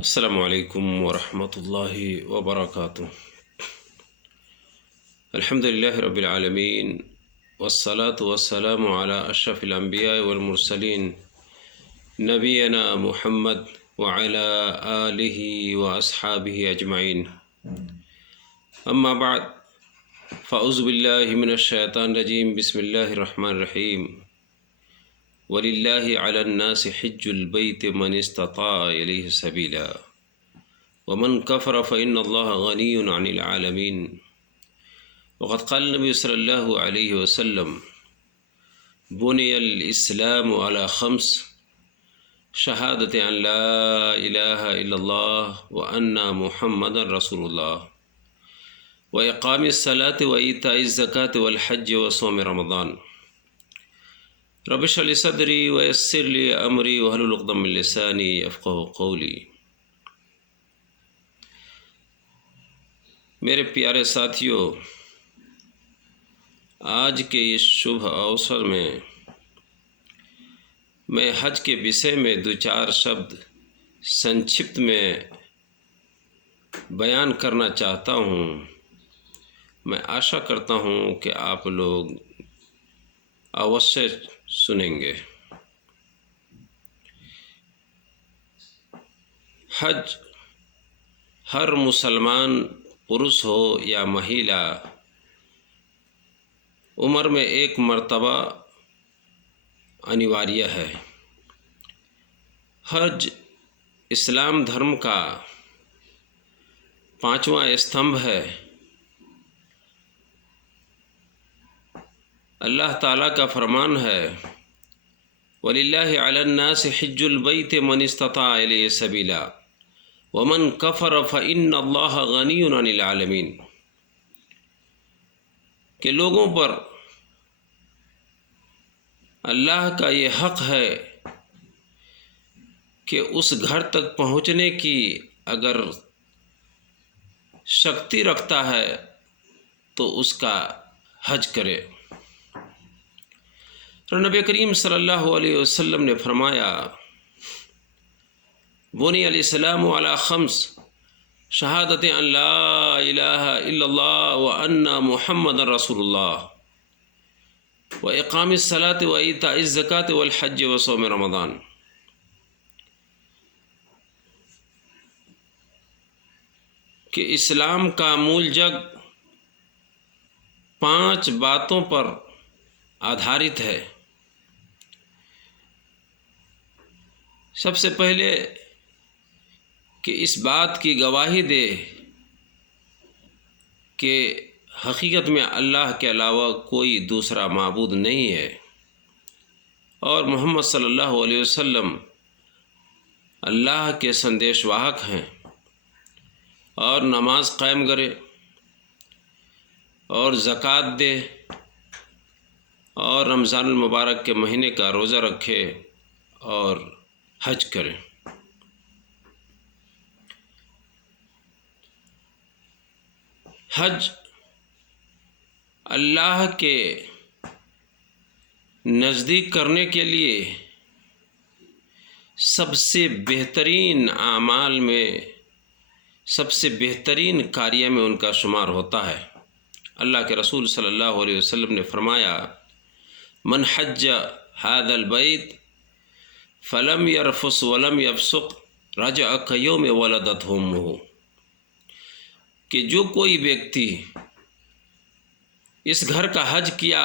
السلام علیکم ورحمۃ اللہ وبرکاتہ۔ الحمد للہ رب العالمین والصلاة والسلام علی اشرف الانبیاء والمرسلین نبینا محمد وعلی آلہ واصحابہ اجمعین، اما بعد فاعوذ باللہ من الشیطان الرجیم، بسم اللہ الرحمن الرحیم۔ وَلِلَّهِ عَلَى النَّاسِ حِجُّ الْبَيْتِ مَنِ اسْتَطَاعَ إِلَيْهِ سَبِيلًا وَمَنْ كَفَرَ فَإِنَّ اللَّهَ غَنِيٌّ عَنِ الْعَالَمِينَ۔ وقد قال النبي صلی اللہ علیہ وسلم: بُنِيَ الْإِسْلَامُ عَلَى خَمْسٍ شَهَادَةِ أَنْ لَا إِلَهَ إِلَّا اللَّهُ وَأَنَّ مُحَمَّدًا رَسُولُ اللَّهِ وَإِقَامِ الصَّلَاةِ وَإِيتَاءِ الزَّكَاةِ وَالْحَجِّ وَصَوْمِ رَمَضَانَ۔ رب اشرح لي صدری ويسر لي امری واحلل عقدۃ من لسانی یفقہوا قولی۔ میرے پیارے ساتھیوں، آج کے اس شبھ اوسر میں حج کے وشے میں دو چار شبد سنکشپت میں بیان کرنا چاہتا ہوں۔ میں آشا کرتا ہوں کہ آپ لوگ اوشیہ سنیں گے۔ حج ہر مسلمان پرش ہو یا مہیلا عمر میں ایک مرتبہ انیواریہ ہے۔ حج اسلام دھرم کا پانچواں استمبھ ہے۔ اللہ تعالیٰ کا فرمان ہے: وَلِلَّهِ عَلَى النَّاسِ حِجُّ الْبَيْتِ مَنِ اسْتَطَاعَ إِلَيْهِ سَبِيلًا وَمَنْ كَفَرَ فَإِنَّ اللَّهَ غَنِيٌّ عَنِ الْعَالَمِينَ، کہ لوگوں پر اللہ کا یہ حق ہے کہ اس گھر تک پہنچنے کی اگر شکتی رکھتا ہے تو اس کا حج کرے۔ نبی کریم صلی اللہ علیہ وسلم نے فرمایا: بنی الاسلام علی خمس شہادت ان لا الہ الا اللہ وان محمد رسول اللہ واقام الصلاۃ وایتاء الزکاۃ والحج وصوم رمضان۔ کہ اسلام کا مول جگ 5 باتوں پر آدھارت ہے۔ سب سے پہلے کہ اس بات کی گواہی دے کہ حقیقت میں اللہ کے علاوہ کوئی دوسرا معبود نہیں ہے، اور محمد صلی اللہ علیہ وسلم اللہ کے سندیش واہک ہیں، اور نماز قائم کرے اور زکوٰۃ دے اور رمضان المبارک کے مہینے کا روزہ رکھے اور حج کرے۔ حج اللہ کے نزدیک کرنے کے لیے سب سے بہترین اعمال میں، سب سے بہترین کاریہ میں ان کا شمار ہوتا ہے۔ اللہ کے رسول صلی اللہ علیہ وسلم نے فرمایا: من حج هذا البیت فلم یرفث ولم یفسق رجع کیوم ولدتہ امہ، کہ جو کوئی ویکتی اس گھر کا حج کیا،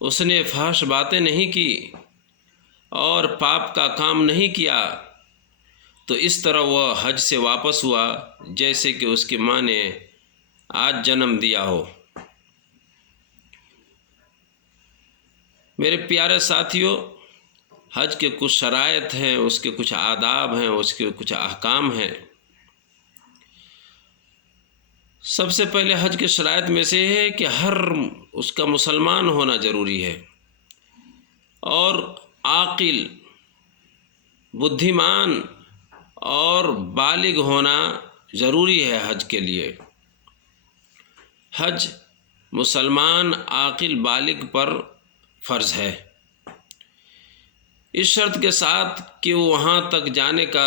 اس نے فحش باتیں نہیں کی اور پاپ کا کام نہیں کیا، تو اس طرح وہ حج سے واپس ہوا جیسے کہ اس کی ماں نے آج جنم دیا ہو۔ میرے پیارے ساتھیوں، حج کے کچھ شرائط ہیں، اس کے کچھ آداب ہیں، اس کے کچھ احکام ہیں۔ سب سے پہلے حج کے شرائط میں سے ہے کہ ہر اس کا مسلمان ہونا ضروری ہے، اور عاقل، بدھیمان اور بالغ ہونا ضروری ہے حج کے لیے۔ حج مسلمان عاقل بالغ پر فرض ہے، اس شرط کے ساتھ کہ وہ وہاں تک جانے کا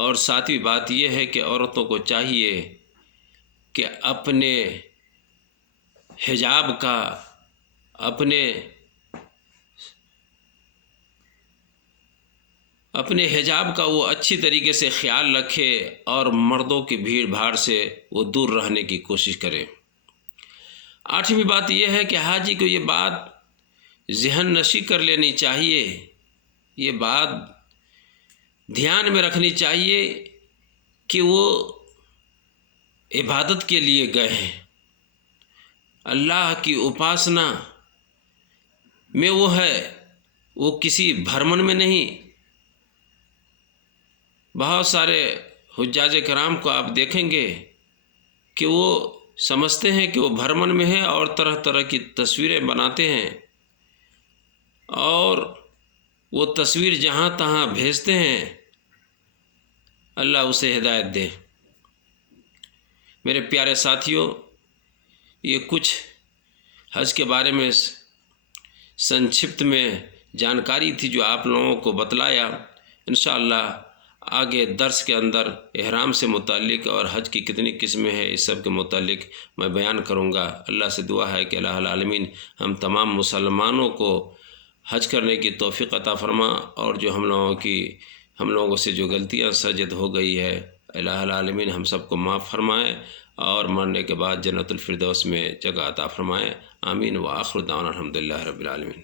اور ساتویں بات یہ ہے کہ عورتوں کو چاہیے کہ اپنے حجاب کا، اپنے حجاب کا وہ اچھی طریقے سے خیال رکھے اور مردوں کی بھیڑ بھاڑ سے وہ دور رہنے کی کوشش کرے۔ 8ویں بات یہ ہے کہ حاجی کو یہ بات ذہن نشی کر لینی چاہیے، یہ بات دھیان میں رکھنی چاہیے کہ وہ عبادت کے لیے گئے ہیں، اللہ کی اپاسنا میں وہ ہے، وہ کسی بھرمن میں نہیں۔ بہت سارے حجاج کرام کو آپ دیکھیں گے کہ وہ سمجھتے ہیں کہ وہ بھرمن میں ہے اور طرح طرح کی تصویریں بناتے ہیں اور وہ تصویر جہاں تہاں بھیجتے ہیں، اللہ اسے ہدایت دے۔ میرے پیارے ساتھیوں، یہ کچھ حج کے بارے میں سنکشپت میں جانکاری تھی جو آپ لوگوں کو بتلایا۔ انشاءاللہ آگے درس کے اندر احرام سے متعلق اور حج کی کتنی قسمیں ہیں اس سب کے متعلق میں بیان کروں گا۔ اللہ سے دعا ہے کہ الہ العالمین ہم تمام مسلمانوں کو حج کرنے کی توفیق عطا فرما، اور جو ہم لوگوں سے جو غلطیاں سرزد ہو گئی ہے، الہ العالمین ہم سب کو معاف فرمائے اور مرنے کے بعد جنت الفردوس میں جگہ عطا فرمائے۔ آمین وآخر دعوانا الحمدللہ رب العالمین۔